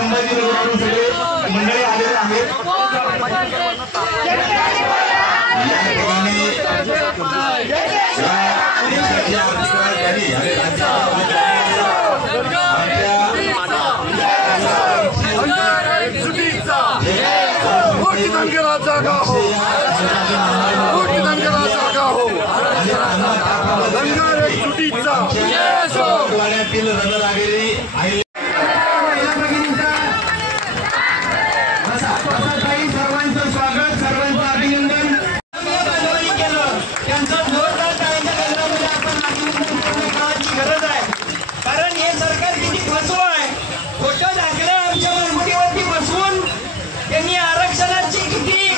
संभाजीनगरवरून सगळे मंडळी आलेले आहेत। सर्वांचं स्वागत, सर्वांचं अभिनंदन। त्यांचा जोरदार टाळ्यांच्या गजरामध्ये आपण अभिनंदन करण्याची गरज आहे, कारण हे सरकार किती फसवं आहे। खोटं दाखलं आमच्या मनगुटीवरती बसवून त्यांनी आरक्षणाची किती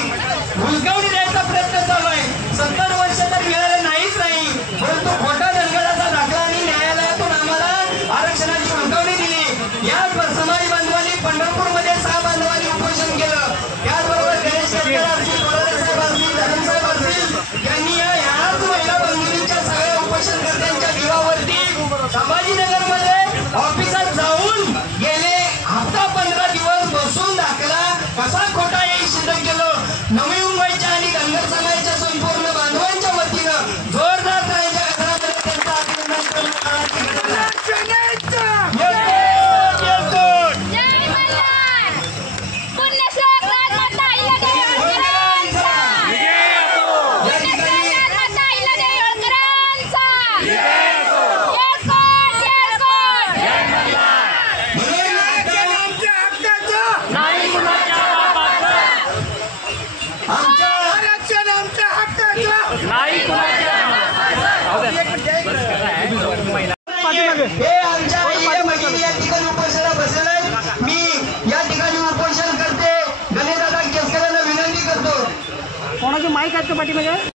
हुलकावणी द्यायचा प्रयत्न चालू आहे। 70 वर्ष तर मिळालं नाहीच नाही, परंतु खोटा दंगलाचा दाखला आणि न्यायालयातून आम्हाला आरक्षणाची हुलकावणी दिली। याच समाज बांधवांनी पंढरपूरमध्ये 6 बांधवांनी उपोषण केलं। त्याचबरोबर गणेश साहेब असतील, धरण साहेब असतील, यांनी याच महिला बंधूंच्या सगळ्या उपोषणकर्त्यांच्या जीवावरती संभाजीनगरमध्ये ऑफिसात जाऊन गेले हप्ता 15 दिवस बसून दाखला कसा खोटा हे सिद्ध केलं। नवी मुंबईच्या आणि धनगर समाजाच्या संपूर्ण बांधवांच्या वतीनं जोरदार टाळ्यांच्या गजरामध्ये त्यांचं अभिनंदन करण्यात हे आमच्या या ठिकाणी उपोषणाला बसलेले आहेत। मी या ठिकाणी उपोषण करते गणेशदादा केसकरांना विनंती करतो। कोणाचं माईक आहे का पाठीमागे?